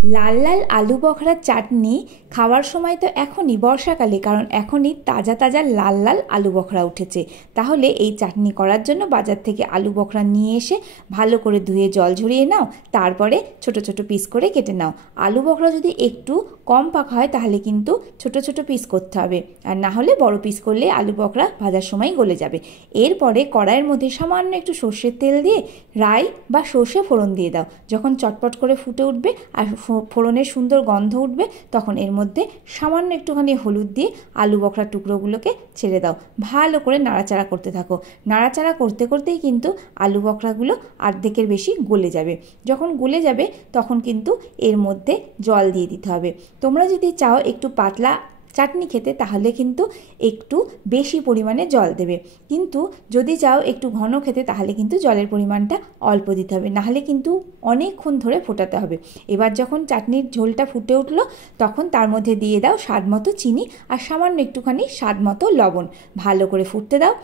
লাল লাল আলু বখরার চাটনি খাওয়ার সময় তো এখনই বর্ষাকালে, কারণ এখনই তাজা তাজা লাল লাল আলু বখরা উঠেছে। তাহলে এই চাটনি করার জন্য বাজার থেকে আলু বখরা নিয়ে এসে ভালো করে ধুয়ে জল ঝরিয়ে নাও, তারপরে ছোট ছোট পিস করে কেটে নাও। আলু বখরা যদি একটু কম পাকা হয় তাহলে কিন্তু ছোট ছোট পিস করতে হবে, আর না হলে বড় পিস করলে আলু বখরা ভাজার সময় গলে যাবে। এরপরে কড়াইয়ের মধ্যে সামান্য একটু সর্ষের তেল দিয়ে রাই বা সর্ষে ফোড়ন দিয়ে দাও। যখন চটপট করে ফুটে উঠবে আর ফোড়নের সুন্দর গন্ধ উঠবে, তখন এর মধ্যে সামান্য একটুখানি হলুদ দিয়ে আলু বখরার টুকরোগুলোকে ছেড়ে দাও। ভালো করে নাড়াচাড়া করতে থাকো। নাড়াচাড়া করতে করতেই কিন্তু আলু বখরাগুলো অর্ধেকের বেশি গলে যাবে। যখন গলে যাবে তখন কিন্তু এর মধ্যে জল দিয়ে দিতে হবে। তোমরা যদি চাও একটু পাতলা চাটনি খেতে তাহলে কিন্তু একটু বেশি পরিমাণে জল দেবে, কিন্তু যদি চাও একটু ঘন খেতে তাহলে কিন্তু জলের পরিমাণটা অল্প দিতে হবে, নাহলে কিন্তু অনেকক্ষণ ধরে ফোটাতে হবে। এবার যখন চাটনির ঝোলটা ফুটে উঠলো তখন তার মধ্যে দিয়ে দাও স্বাদ মতো চিনি আর সামান্য একটুখানি স্বাদ মতো লবণ। ভালো করে ফুটতে দাও।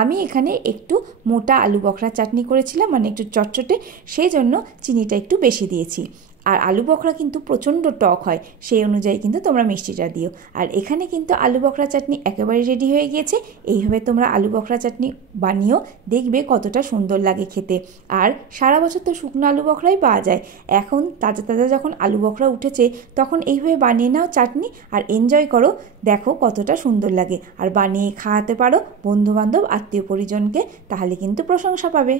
আমি এখানে একটু মোটা আলু বখরা চাটনি করেছিলাম, মানে একটু চটচটে, সেই জন্য চিনিটা একটু বেশি দিয়েছি। আর আলু বখরা কিন্তু প্রচণ্ড টক হয়, সেই অনুযায়ী কিন্তু তোমরা মিষ্টিটা দিও। আর এখানে কিন্তু আলু বখরা চাটনি একেবারে রেডি হয়ে গিয়েছে। এইভাবে তোমরা আলু বখরা চাটনি বানিয়েও দেখবে কতটা সুন্দর লাগে খেতে। আর সারা বছর তো শুকনো আলু বখরাই পাওয়া যায়, এখন তাজা তাজা যখন আলু বখরা উঠেছে তখন এইভাবে বানিয়ে নাও চাটনি আর এনজয় করো। দেখো কতটা সুন্দর লাগে। আর বানিয়ে খাওয়াতে পারো বন্ধুবান্ধব আত্মীয় পরিজনকে, তাহলে কিন্তু প্রশংসা পাবে।